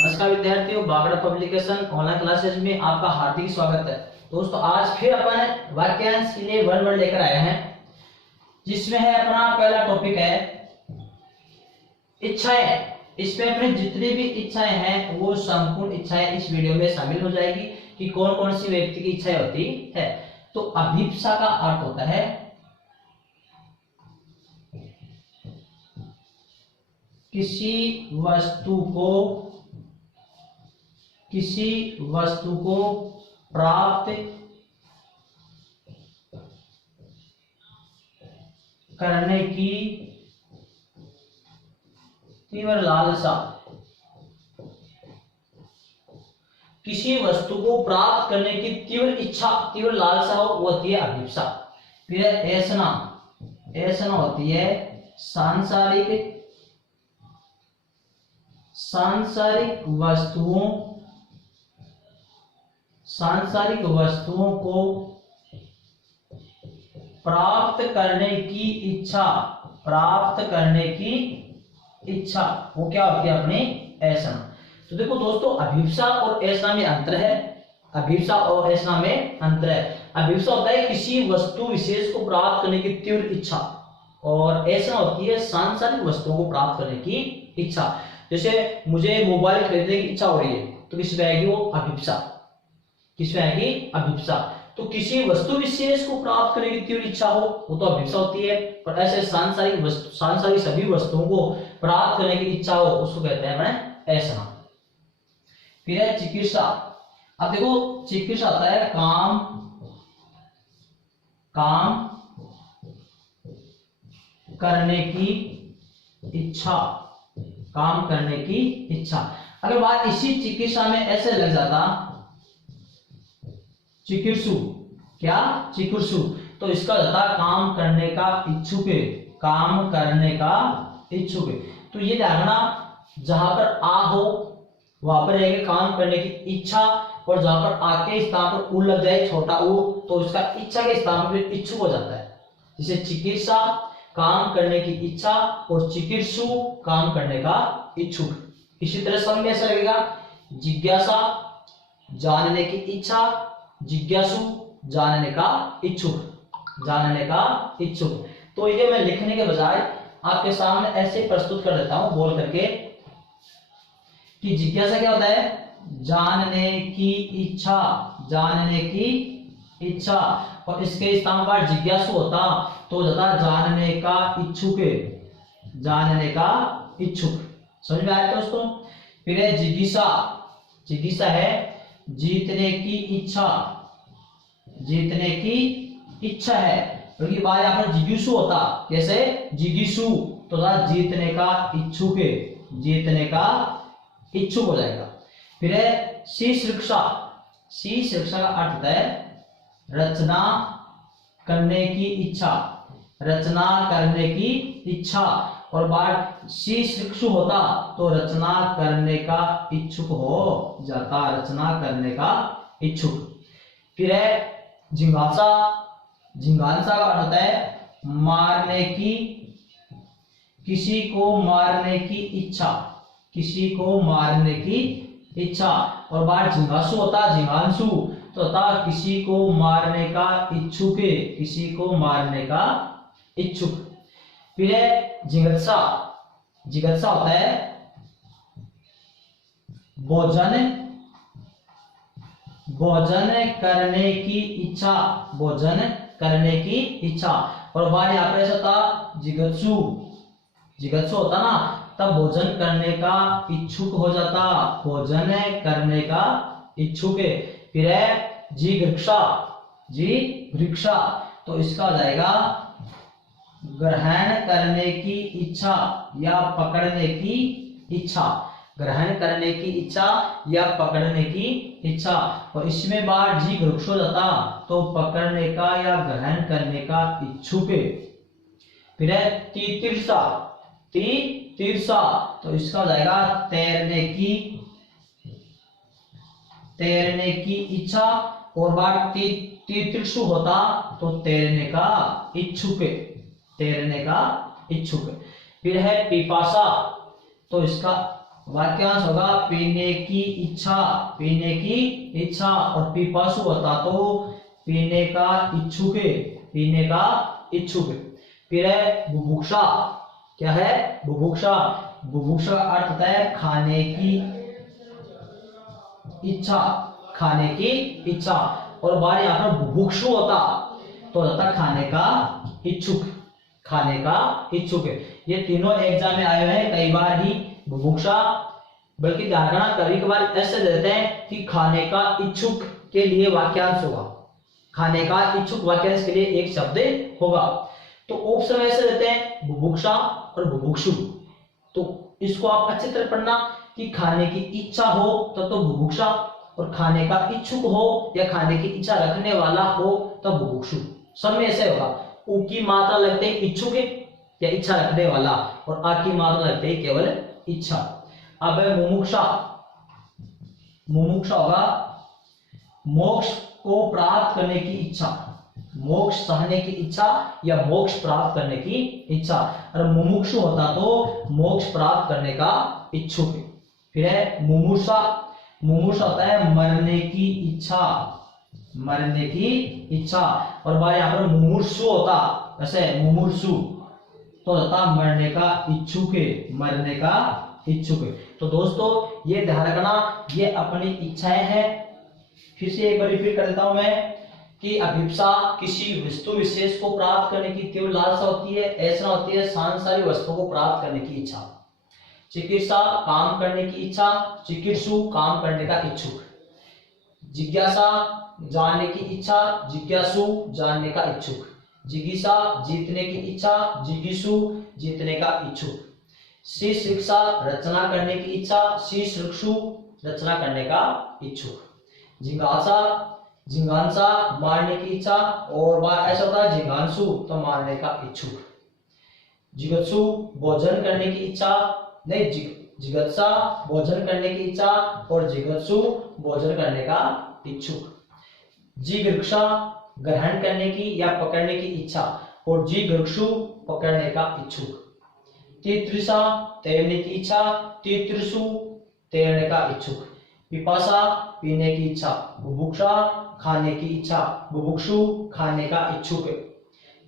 नमस्कार विद्यार्थियों, Bagda publication online classes में आपका हार्दिक स्वागत है। दोस्तों, आज फिर अपन वाक्यांश के लिए वन वर्ड लेकर आए हैं, जिसमें है अपना पहला टॉपिक है इच्छाएं। इसमें अपने जितनी भी इच्छाएं हैं वो संपूर्ण इच्छाएं इस वीडियो में शामिल हो जाएगी कि कौन कौन सी व्यक्ति की इच्छाएं होती है। तो अभिप्सा का अर्थ होता है किसी वस्तु को प्राप्त करने की तीव्र लालसा। किसी वस्तु को प्राप्त करने की तीव्र इच्छा, तीव्र लालसा हो वो होती है अभिप्सा। फिर ऐसना होती है सांसारिक वस्तुओं को प्राप्त करने की इच्छा वो क्या होती है अपनी ऐसना। तो देखो दोस्तों, अभिप्सा और ऐसना में अंतर है। अभिप्सा और ऐसना में अंतर है। अभिप्सा होता है किसी वस्तु विशेष को प्राप्त करने की तीव्र इच्छा, और ऐसना होती है सांसारिक वस्तुओं को प्राप्त करने की इच्छा। जैसे मुझे मोबाइल खरीदने की इच्छा हो रही है तो किस में आएगी वो अभिप्सा, किसमें आएगी अभिप्सा। तो किसी वस्तु विशेष को प्राप्त करने की तीव्र इच्छा हो वो तो अभिप्सा होती है, और ऐसे सांसारिक सभी वस्तुओं को प्राप्त करने की इच्छा हो उसको कहते हैं अपने ऐसना। फिर है चिकित्सा। अब देखो, चिकित्सा आता है काम करने की इच्छा। अगर बात इसी चिकित्सा में ऐसे लग जाता चिकित्सु, तो इसका जाता काम करने का इच्छुक। तो ये ध्यान, जहां पर आ हो वहां पर रहेगा काम करने की इच्छा, और जहां पर आ के स्थान पर उ लग जाए, छोटा उ, तो उसका इच्छा के स्थान पर इच्छुक हो जाता है। जैसे चिकित्सा काम करने की इच्छा और चिकित्सु काम करने का इच्छुक। इसी तरह समझ में ऐसा लगेगा, जिज्ञासा जानने की इच्छा, जिज्ञासु जानने का इच्छुक। तो ये मैं लिखने के बजाय आपके सामने ऐसे प्रस्तुत कर देता हूं बोल करके कि जिज्ञासा क्या होता है, जानने की इच्छा, और इसके स्थान पर जिज्ञासु होता तो जाता जानने का इच्छुक। समझ में आया दोस्तों। फिर है जिज्ञासा है जीतने की इच्छा है, क्योंकि बात यहाँ पर जिज्ञासु होता, जैसे जिज्ञासु तो जीतने का इच्छुक हो जाएगा। फिर है शिक्षा का अर्थ होता है रचना करने की इच्छा, और बात शिक्षु होता तो रचना करने का इच्छुक हो जाता, फिर है जिज्ञासा का अर्थ होता है किसी को मारने की इच्छा, और बात जिज्ञासु होता जिज्ञासु तो होता किसी को मारने का इच्छुक। फिर है जिज्ञासा होता है भोजन करने की इच्छा, और बात यहाँ पर ऐसा था जिज्ञासु होता ना, तब भोजन करने का इच्छुक हो जाता, भोजन करने का इच्छुक। फिर है जिघृक्षा, तो इसका हो जाएगा ग्रहण करने की इच्छा या पकड़ने की इच्छा, और इसमें बार जिघृक्षो जाता तो पकड़ने का या ग्रहण करने का इच्छुक। फिर है तीर्षा, तो इसका हो जाएगा तैरने की इच्छा, और बार तीर्षु होता तो तैरने का इच्छुक। फिर है पिपासा, तो इसका वाक्यांश होगा पीने की इच्छा, पीने की इच्छा। और पिपासु होता तो पीने का इच्छुक, पीने का इच्छुक। फिर है बुभुक्षा, क्या है बुभुक्षा, बुभुक्षा का अर्थ होता है खाने की इच्छा, खाने की इच्छा। और बार यहाँ पर बुभुक्षु होता तो होता खाने का इच्छुक, खाने का इच्छुक। ये तीनों एग्जाम में आए हुए हैं कई बार ही, बुभुक्षा, बल्कि ध्यान रखना कभी कभार ऐसे देते हैं कि खाने का इच्छुक के लिए वाक्यांश होगा, खाने का इच्छुक वाक्यांश के लिए एक शब्द होगा। तो ऑप्शन ऐसे देते हैं बुभुक्षा और बुभुक्षु। तो इसको आप अच्छी तरह पढ़ना कि खाने की इच्छा हो तो बुभुक्षा, और खाने का इच्छुक हो या खाने की इच्छा रखने वाला हो तब बुभुक्षु। सब में ऐसे होगा, उ की मात्रा लगते ही इच्छुक या इच्छा रखने वाला, और आ की मात्रा लगते ही केवल इच्छा। अब है मुमुक्षा, मुमुक्षा होगा मोक्ष को प्राप्त करने की इच्छा, मोक्ष चाहने की इच्छा या मोक्ष प्राप्त करने की इच्छा। और मुमुक्षु होता तो मोक्ष प्राप्त करने का इच्छुक। फिर है मुमुर्षा, मुमुर्षा होता है मरने की इच्छा, मरने की इच्छा। और भाई यहाँ पर मुमुर्षु होता, वैसे मुमुर्षु तो होता मरने का इच्छुक, मरने का इच्छुक। तो दोस्तों ये ध्यान रखना, ये अपनी इच्छाएं हैं। फिर से एक बार रिपीट कर देता हूं मैं कि अभिप्सा किसी वस्तु विशेष को प्राप्त करने की तीव्र लालसा होती है, ऐसा होती है सांसारिक वस्तु को प्राप्त करने की इच्छा। चिकित्सा काम करने की इच्छा, चिकित्सु काम करने का इच्छुक। जिज्ञासा जानने की इच्छा, जिज्ञासु जानने का इच्छुक। जिज्ञासा जीतने की इच्छा, जिज्ञासु जीतने का इच्छुक। शिक्षा रचना करने की इच्छा, शिक्षु रचना करने का इच्छुक। जिज्ञासा जिज्ञासा मारने की इच्छा, और बार ऐसा होता है जिज्ञासु तो मारने का इच्छुक। जिगत्सु भोजन करने की इच्छा, नहीं जिगत्सा भोजन करने की इच्छा और जिगत्सु भोजन करने का इच्छुक। जिगृक्षा ग्रहण करने की या पकड़ने की इच्छा, और जिगृक्षु पकड़ने का इच्छुक। तितृषा तैरने की इच्छा, तितृषु तैरने का इच्छुक। पिपासा पीने की इच्छा, बुभुक्षा खाने की इच्छा, बुभुक्षु खाने का इच्छुक।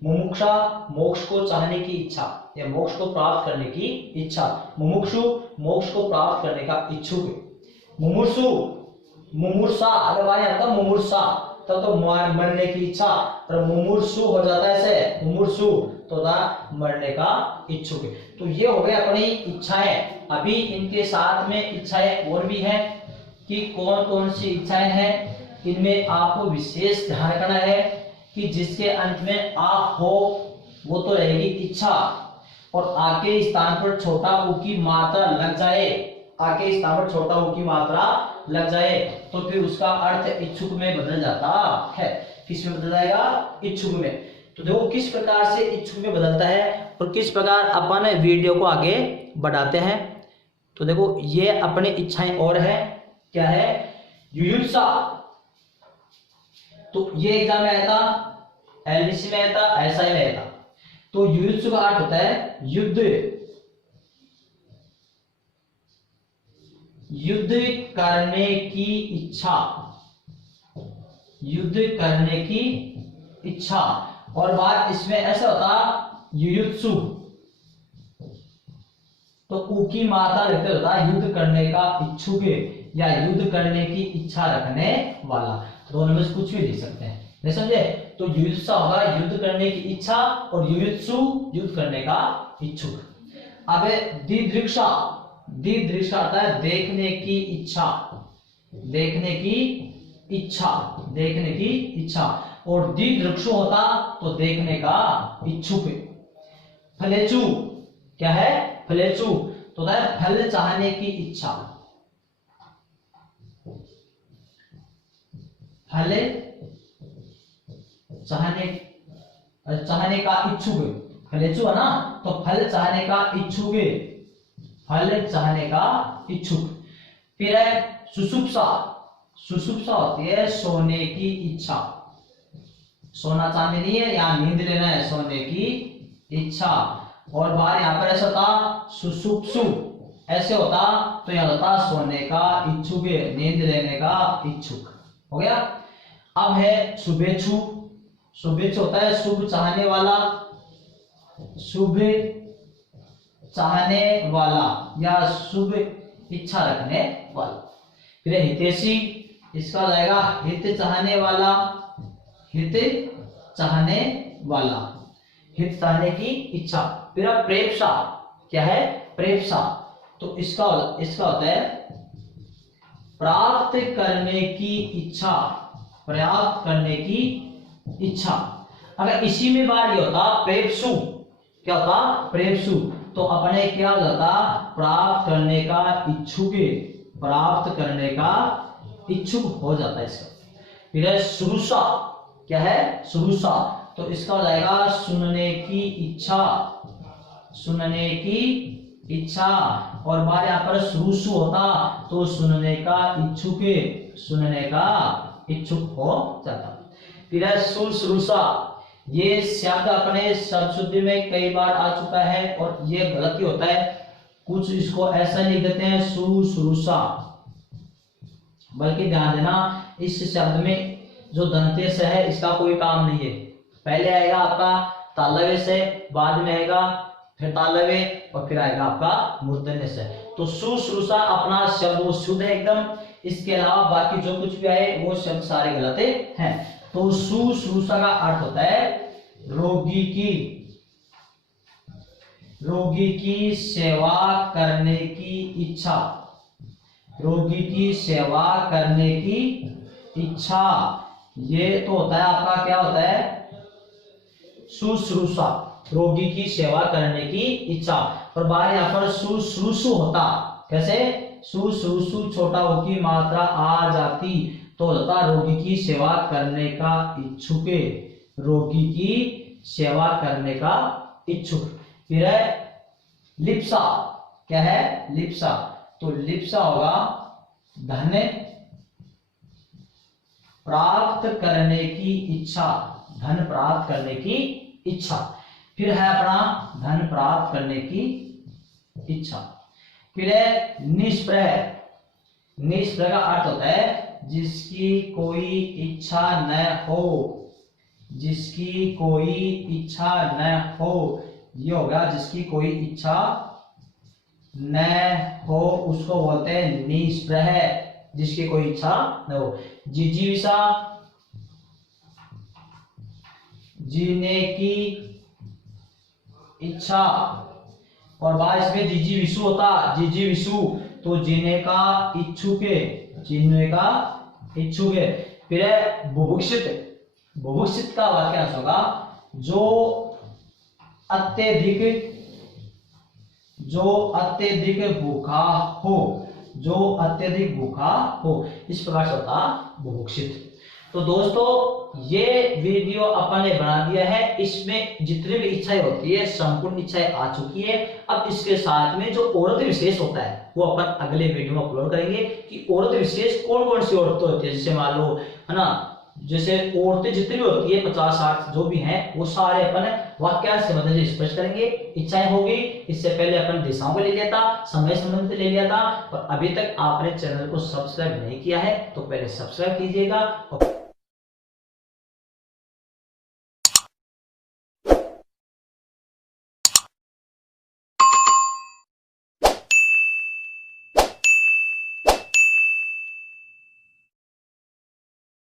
मुमुक्षा मोक्ष को चाहने की इच्छा या मोक्ष को प्राप्त करने की इच्छा, मुमुक्षु मोक्ष को प्राप्त करने का इच्छुक। मुमुर्षु मुमुर्षा, अगर भाई आता मुमुर्षा तब तो मरने की इच्छा, और मुमुर्षु हो जाता है ऐसे मुमुर्षु तो मरने का इच्छुक। तो ये हो गए अपनी इच्छाएं। अभी इनके साथ में इच्छाएं और भी हैं कि कौन कौन सी इच्छाएं हैं, इनमें आपको विशेष ध्यान रखना है कि जिसके अंत में आ हो वो तो रहेगी इच्छा, और आके स्थान पर छोटा ऊ की मात्रा लग जाए, आके स्थान पर छोटा ऊ की मात्रा लग जाए तो फिर उसका अर्थ इच्छुक में बदल जाता है। किस में बदल जाएगा? इच्छुक में। तो देखो किस प्रकार से इच्छुक में बदलता है और किस प्रकार अपन वीडियो को आगे बढ़ाते हैं। तो देखो ये अपनी इच्छाएं और है, क्या है? युयुत्सा। तो ये एग्जाम में आया था, एलबीसी में आया था, एसआई में आया था। तो युयुत्सु का अर्थ होता है युद्ध, युद्ध करने की इच्छा, युद्ध करने की इच्छा। और बात इसमें ऐसा होता युयुत्सु तो ऊ की मात्रा लिखते होता युद्ध करने का इच्छुक या युद्ध करने की इच्छा रखने वाला। दोनों में से कुछ भी लिख सकते हैं, नहीं समझे? तो युयुत्सा होगा युद्ध करने की इच्छा और युयुत्सु युद्ध करने का इच्छुक। अब दिदृक्षा, दिदृक्षा आता है देखने की इच्छा, देखने की इच्छा, देखने की इच्छा। और दिदृक्षु होता तो देखने का इच्छुक। फलेचु क्या है? फलेचु तो होता है फल चाहने की इच्छा, फल चाहने का इच्छुक। फलेचु है ना, तो फल चाहने का इच्छुक, फल चाहने का इच्छुक। फिर है सुषुप्सा, सुषुप्सा होती है सोने की इच्छा, सोना चाहने नहीं है, यहाँ नींद लेना है, सोने की इच्छा। और बाहर यहाँ पर ऐसा था सुषुप्सु, ऐसे होता तो यहाँ होता सोने का इच्छुक, नींद लेने का इच्छुक, हो गया। अब है शुभेच्छु। शुभेच्छु होता है शुभ चाहने वाला, शुभ चाहने वाला या शुभ इच्छा रखने वाला। फिर हितैषी, इसका हो जाएगा हित चाहने वाला, हित चाहने वाला, हित चाहने की इच्छा। फिर प्रेप्सा, क्या है प्रेप्सा, तो इसका होता है प्राप्त करने की इच्छा, प्राप्त करने की इच्छा। अगर इसी में बार ये होता प्रेप्सु, क्या होता प्रेप्सु, तो अपने क्या हो जाता प्राप्त करने का इच्छुक, प्राप्त करने का इच्छुक हो जाता है इसका। फिर है सुरुसा, क्या है सुरुसा, तो इसका हो जाएगा सुनने की इच्छा, सुनने की इच्छा। और बार यहाँ पर सुरुसु होता तो सुनने का इच्छुक, सुनने का इच्छुक हो जाता। फिर है सुश्रूषा, ये शब्द अपने शब्द शुद्धि में कई बार आ चुका है और ये गलत ही होता है, कुछ इसको ऐसा लिख देते हैं सुश्रूषा, बल्कि ध्यान देना इस शब्द में जो दंतेश है इसका कोई काम नहीं है। पहले आएगा आपका तालव्य से, बाद में आएगा फिर तालव्य और फिर आएगा आपका मूर्धन्य से। तो सुश्रूषा अपना शब्द वो शुद्ध है एकदम, इसके अलावा बाकी जो कुछ भी आए वो शब्द सारे गलत हैं। तो सुश्रूषा का अर्थ होता है रोगी की सेवा करने की इच्छा, रोगी की सेवा करने की इच्छा। ये तो होता है आपका क्या होता है शुश्रूषा, रोगी की सेवा करने की इच्छा। और बाहर यहाँ पर शुश्रूषु होता, कैसे शुश्रूषु छोटा हो की मात्रा आ जाती तो होता रोगी की सेवा करने का इच्छुक, रोगी की सेवा करने का इच्छुक। फिर है लिप्सा, क्या है लिप्सा, तो लिप्सा होगा धन प्राप्त करने की इच्छा, धन प्राप्त करने की इच्छा। फिर है अपना धन प्राप्त करने की इच्छा। फिर है निष्प्रह, निष्प्रह का अर्थ होता है जिसकी कोई इच्छा न हो, जिसकी कोई इच्छा न हो, ये होगा जिसकी कोई इच्छा न हो उसको बोलते हैं निष्प्रह, जिसकी कोई इच्छा न हो। जिजीविषा, जीने की इच्छा, और बाद इसमें जिजीविषु होता, जिजीविषु तो जीने का इच्छुक, जीने का इच्छुक है। फिर है बुभुक्षित, बुभुक्षित का वाक्यांश होगा जो अत्यधिक, जो अत्यधिक भूखा हो, जो अत्यधिक भूखा हो, इस प्रकार से होता बुभुक्षित। तो दोस्तों ये वीडियो अपन ने बना दिया है, इसमें जितनी भी इच्छाएं होती है संपूर्ण इच्छाएं आ चुकी है। अब इसके साथ में जो औरत विशेष होता है वो अपन अगले वीडियो में अपलोड करेंगे कि औरत विशेष कौन कौन सी औरतें होती है। जैसे मान लो है ना, जैसे औरतें जितनी भी होती है 50-60 जो भी हैं वो सारे अपन वाक्यांश के मदद से स्पष्ट करेंगे। इच्छाएं होगी, इससे पहले अपन दिशाओं को ले लिया था, समय संबंधित ले लिया था। और अभी तक आपने चैनल को सब्सक्राइब नहीं किया है तो पहले सब्सक्राइब कीजिएगा और